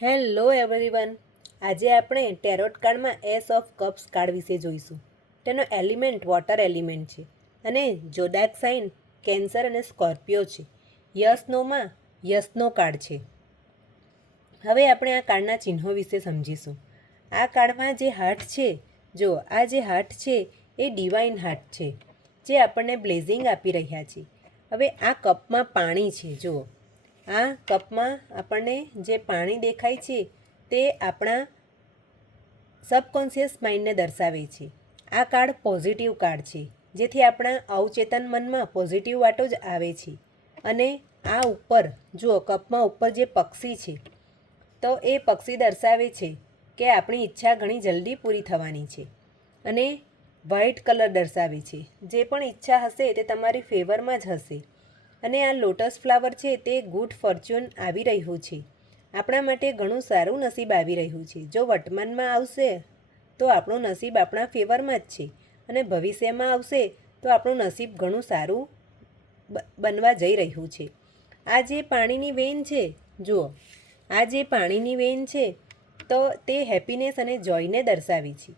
Hello everyone. આજે આપણે tarot કાર્ડમાં એસ ઓફ કપ્સ કાર્ડ વિશે જોઈશું. તેનો એલિમેન્ટ વોટર એલિમેન્ટ છે અને જોડાક સાઇન કેન્સર અને સ્કોર્પિયો છે. યસ નોમાં યસનો કાર્ડ છે. હવે આપણે આ કાર્ડના ચિહ્નો વિશે સમજીશું. આ કાર્ડમાં જે હાર્ટ છે, જો આ જે હાર્ટ છે એ ડિવાઇન હાર્ટ છે, જે આપણને બ્લેઝિંગ આપી રહ્યા છે. હવે આ કપમાં પાણી છે. જુઓ, આ કપમાં આપણને જે પાણી દેખાય છે તે આપણા સબકોન્શિયસ માઇન્ડને દર્શાવે છે. આ કાર્ડ પોઝિટિવ કાર્ડ છે, જેથી આપણા અવચેતન મનમાં પોઝિટિવ વાતો જ આવે છે. અને આ ઉપર જુઓ, કપમાં ઉપર જે પક્ષી છે, તો એ પક્ષી દર્શાવે છે કે આપણી ઈચ્છા ઘણી જલ્દી પૂરી થવાની છે. અને વ્હાઇટ કલર દર્શાવે છે, જે પણ ઈચ્છા હશે તે તમારી ફેવરમાં જ હશે. અને આ લોટસ ફ્લાવર છે તે ગુડ ફોર્ચ્યુન આવી રહ્યું છે, આપણા માટે ઘણું સારું નસીબ આવી રહ્યું છે. જો વર્તમાનમાં આવશે તો આપણું નસીબ આપણા ફેવરમાં જ છે, અને ભવિષ્યમાં આવશે તો આપણું નસીબ ઘણું સારું બનવા જઈ રહ્યું છે. આ જે પાણીની વેન છે, જુઓ, આ જે પાણીની વેન છે તો તે હેપીનેસ અને જોયને દર્શાવી છે.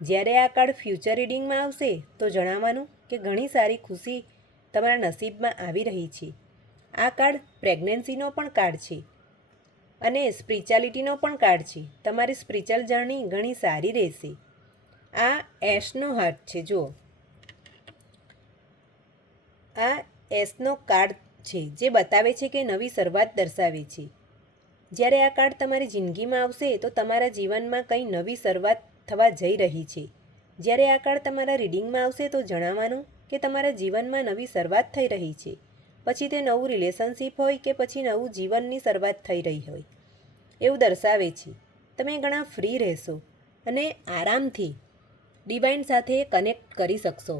જ્યારે આ કાર્ડ ફ્યુચર રીડિંગમાં આવશે તો જણાવવાનું કે ઘણી સારી ખુશી તમારા નસીબમાં આવી રહી છે. આ કાર્ડ પ્રેગ્નન્સીનો પણ કાર્ડ છે અને સ્પિરિચ્યુઆલિટીનો પણ કાર્ડ છે. તમારી સ્પિરિચ્યુઅલ જર્ની ઘણી સારી રહેશે. આ એસનો હાર્ટ છે. જુઓ, આ એસનો કાર્ડ છે, જે બતાવે છે કે નવી શરૂઆત દર્શાવે છે. જ્યારે આ કાર્ડ તમારી જિંદગીમાં આવશે તો તમારા જીવનમાં કંઈ નવી શરૂઆત થવા જઈ રહી છે. જ્યારે આ કાર્ડ તમારા રીડિંગમાં આવશે તો જણાવવાનું કે તમારા જીવનમાં નવી શરૂઆત થઈ રહી છે. પછી તે નવું રિલેશનશિપ હોય કે પછી નવું જીવનની શરૂઆત થઈ રહી હોય, એવું દર્શાવે છે. તમે ઘણા ફ્રી રહેશો અને આરામથી ડિવાઇન સાથે કનેક્ટ કરી શકશો.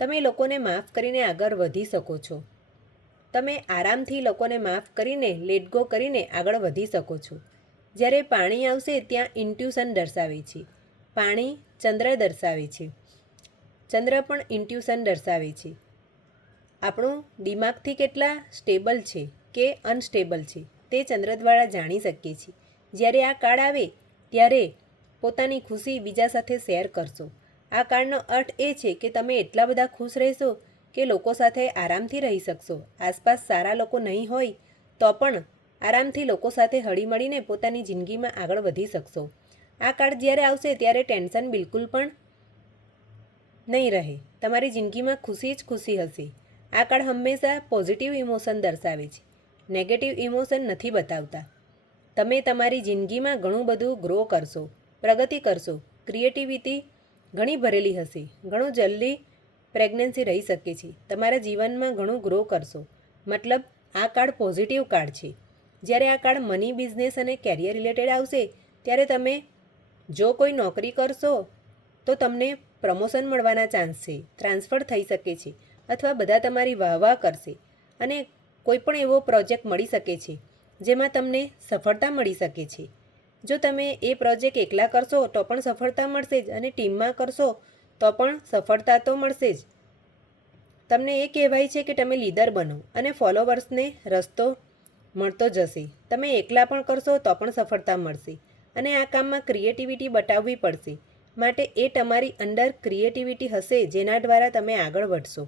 તમે લોકોને માફ કરીને આગળ વધી શકો છો. તમે આરામથી લોકોને માફ કરીને લેટ ગો કરીને આગળ વધી શકો છો. જ્યારે પાણી આવશે ત્યાં ઇન્ટ્યુશન દર્શાવે છે. પાણી ચંદ્ર દર્શાવે છે. ચંદ્ર પણ ઇન્ટ્યુશન દર્શાવે છે. આપણું દિમાગથી કેટલા સ્ટેબલ છે કે અનસ્ટેબલ છે તે ચંદ્ર દ્વારા જાણી શકીએ છીએ. જ્યારે આ કાર્ડ આવે ત્યારે પોતાની ખુશી બીજા સાથે શેર કરશો. આ કાર્ડનો અર્થ એ છે કે તમે એટલા બધા ખુશ રહેશો કે લોકો સાથે આરામથી રહી શકશો. આસપાસ સારા લોકો નહીં હોય તો પણ આરામથી લોકો સાથે હળીમળીને પોતાની જિંદગીમાં આગળ વધી શકશો. આ કાર્ડ જ્યારે આવશે ત્યારે ટેન્શન બિલકુલ પણ નહીં રહે. તમારી જિંદગીમાં ખુશી જ ખુશી હશે. આ કાર્ડ હંમેશા પોઝિટિવ ઇમોશન દર્શાવે છે, નેગેટિવ ઇમોશન નથી બતાવતા. તમે તમારી જિંદગીમાં ઘણું બધું ગ્રો કરશો, પ્રગતિ કરશો. ક્રિએટિવિટી ઘણી ભરેલી હશે. ઘણું જલ્દી પ્રેગ્નન્સી રહી શકે છે. તમારા જીવનમાં ઘણું ગ્રો કરશો. મતલબ આ કાર્ડ પોઝિટિવ કાર્ડ છે. જ્યારે આ કાર્ડ મની, બિઝનેસ અને કેરિયર રિલેટેડ આવશે ત્યારે તમે જો કોઈ નોકરી કરશો તો તમને પ્રમોશન મળવાના ચાન્સ છે, ટ્રાન્સફર થઈ શકે છે, અથવા બધા તમારી વાહ કરશે. અને કોઈ પણ એવો પ્રોજેક્ટ મળી શકે છે જેમાં તમને સફળતા મળી શકે છે. જો તમે એ પ્રોજેક્ટ એકલા કરશો તો પણ સફળતા મળશે જ, અને ટીમમાં કરશો તો પણ સફળતા તો મળશે જ. તમને એ કહેવાય છે કે તમે લીડર બનો અને ફોલોવર્સને રસ્તો મળતો જશે. તમે એકલા પણ કરશો તો પણ સફળતા મળશે. અને આ કામમાં ક્રિએટિવિટી બતાવવી પડશે. માટે એ તમારી અંદર ક્રિએટિવિટી હશે જેના દ્વારા તમે આગળ વધશો.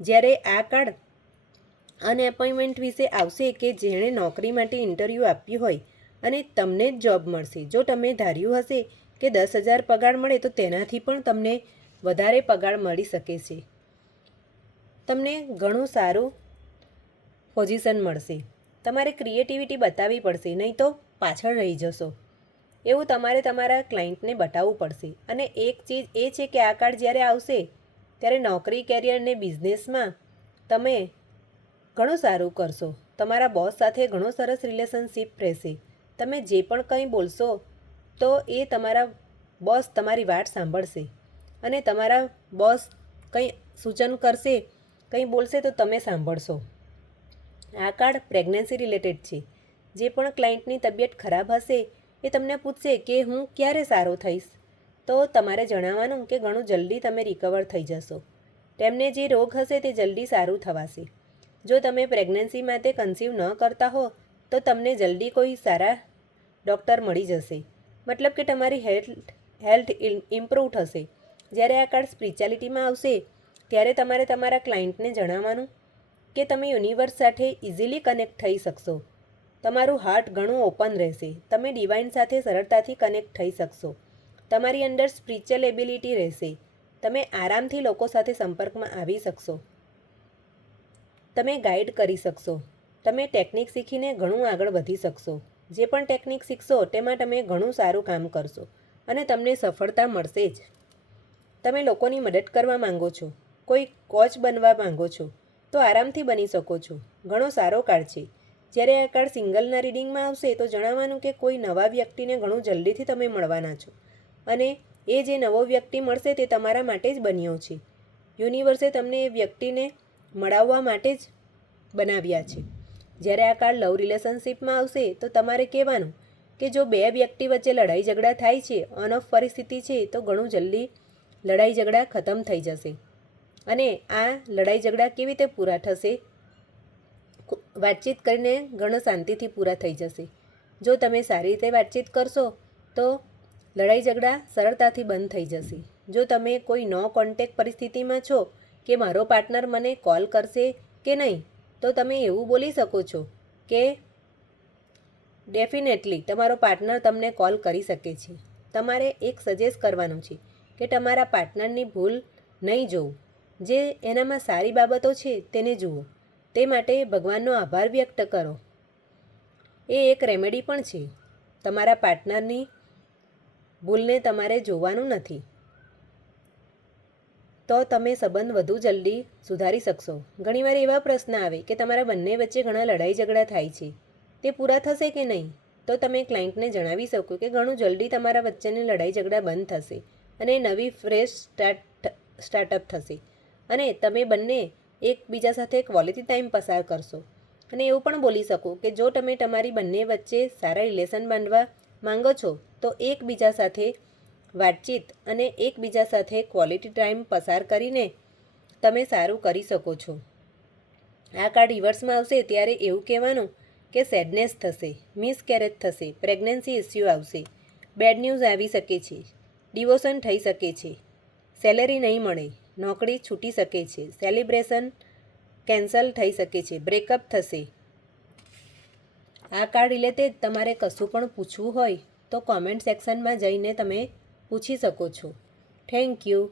જ્યારે આ કાર્ડ અનએપોઇન્ટમેન્ટ વિશે આવશે કે જેણે નોકરી માટે ઇન્ટરવ્યૂ આપ્યું હોય અને તમને જ જોબ મળશે. જો તમે ધાર્યું હશે કે 10,000 પગાર મળે તો તેનાથી પણ તમને વધારે પગાર મળી શકે છે. તમને ઘણું સારું પોઝિશન મળશે. તમારે ક્રિએટિવિટી બતાવવી પડશે, નહીં તો પાછળ રહી જશો. એવું તમારે તમારા ક્લાયન્ટને બતાવવું પડશે. અને એક ચીજ એ છે કે આ કાર્ડ જ્યારે આવશે ત્યારે નોકરી, કેરિયર અને બિઝનેસમાં તમે ઘણું સારું કરશો. તમારા બોસ સાથે ઘણો સરસ રિલેશનશિપ રહેશે. તમે જે પણ કંઈ બોલશો તો એ તમારા બોસ તમારી વાત સાંભળશે. અને તમારા બોસ કંઈ સૂચન કરશે, કંઈ બોલશે તો તમે સાંભળશો. આ કાર્ડ પ્રેગ્નન્સી રિલેટેડ છે. જે પણ ક્લાયન્ટની તબિયત ખરાબ હશે એ તમને પૂછશે કે હું ક્યારે સારો થઈશ, તો તમારે જણાવવાનું કે ઘણું જલ્દી તમે રિકવર થઈ જશો. તેમને જે રોગ હશે તે જલ્દી સારું થવાશે. જો તમે પ્રેગ્નન્સી માટે કન્સીવ ન કરતા હો તો તમને જલ્દી કોઈ સારા ડૉક્ટર મળી જશે, મતલબ કે તમારી હેલ્થ ઇમ્પ્રૂવ થશે. જ્યારે આ કાર્ડ સ્પિરિચ્યુઆલિટીમાં આવશે ત્યારે તમારે તમારા ક્લાયન્ટને જણાવવાનું કે તમે યુનિવર્સ સાથે ઇઝીલી કનેક્ટ થઈ શકશો. તમારું હાર્ટ ઘણું ઓપન રહેશે. તમે ડિવાઇન સાથે સરળતાથી કનેક્ટ થઈ શકશો. તમારી અંદર સ્પિરિચ્યુઅલ એબિલિટી રહેશે. તમે આરામથી લોકો સાથે સંપર્કમાં આવી શકશો. તમે ગાઈડ કરી શકશો. તમે ટેકનિક શીખીને ઘણું આગળ વધી શકશો. જે પણ ટેકનિક શીખશો તેમાં તમે ઘણું સારું કામ કરશો અને તમને સફળતા મળશે જ. તમે લોકોની મદદ કરવા માંગો છો, કોઈ કોચ બનવા માંગો છો તો આરામથી બની શકો છો. ઘણો સારો કાર્ડ છે. જ્યારે આ કાર્ડ સિંગલના રીડિંગમાં આવશે તો જણાવવાનું કે કોઈ નવા વ્યક્તિને ઘણું જલ્દીથી તમે મળવાના છો અને એ જે નવો વ્યક્તિ મળશે તે તમારા માટે જ બન્યો છે. યુનિવર્સે તમને એ વ્યક્તિને મળાવવા માટે જ બનાવ્યા છે. જ્યારે આ કાર્ડ લવ રિલેશનશિપમાં આવશે તો તમારે કહેવાનું કે જો બે વ્યક્તિ વચ્ચે લડાઈ ઝઘડા થાય છે, અનફ પરિસ્થિતિ છે, તો ઘણું જલ્દી લડાઈ ઝઘડા ખતમ થઈ જશે. અને આ લડાઈ ઝઘડા કેવી રીતે પૂરા થશે? વાતચીત કરીને ઘણો શાંતિથી પૂરા થઈ જશે. જો તમે સારી રીતે વાતચીત કરશો તો લડાઈ ઝઘડા સરળતાથી બંધ થઈ જશે. જો તમે કોઈ નો કોન્ટેક્ટ પરિસ્થિતિમાં છો કે મારો પાર્ટનર મને કોલ કરશે કે નહીં, તો તમે એવું બોલી શકો છો કે ડેફિનેટલી તમારો પાર્ટનર તમને કોલ કરી શકે છે. તમારે એક સજેસ્ટ કરવાનું છે કે તમારા પાર્ટનરની ભૂલ નહીં જોવું, જે એનામાં સારી બાબતો છે તેને જુઓ. તે માટે ભગવાનનો આભાર વ્યક્ત કરો. એ એક રેમેડી પણ છે. તમારા પાર્ટનરની ભૂલને તમારે જોવાનું નથી, તો તમે સંબંધ વધુ જલ્દી સુધારી શકશો. ઘણીવાર એવા પ્રશ્ન આવે કે તમારા બંને વચ્ચે ઘણા લડાઈ ઝઘડા થાય છે, તે પૂરા થશે કે નહીં? તો તમે ક્લાયન્ટને જણાવી શકો કે ઘણું જલ્દી તમારા વચ્ચેની લડાઈ ઝઘડા બંધ થશે અને નવી ફ્રેશ સ્ટાર્ટઅપ થશે અને તમે બંને એકબીજા સાથે ક્વોલિટી ટાઈમ પસાર કરશો. અને એવું પણ બોલી શકો કે જો તમે તમારી બંને વચ્ચે સારા રિલેશન બાંધવા માંગો છો તો એકબીજા સાથે વાતચીત અને એકબીજા સાથે ક્વોલિટી ટાઈમ પસાર કરીને તમે સારું કરી શકો છો. આ કાર્ડ રિવર્સમાં આવશે ત્યારે એવું કહેવાનું કે સેડનેસ થશે, મિસકેરેજ થશે, પ્રેગ્નન્સી ઇસ્યુ આવશે, બેડ ન્યૂઝ આવી શકે છે, ડિવોર્સન થઈ શકે છે, સેલેરી નહીં મળે, નોકરી છૂટી શકે છે, સેલિબ્રેશન કેન્સલ થઈ શકે છે, બ્રેકઅપ થશે. આ કાર્ડ રિલેટેડ તમારે કશું પણ પૂછવું હોય તો કોમેન્ટ સેક્શનમાં જઈને તમે પૂછી શકો છો. Thank you.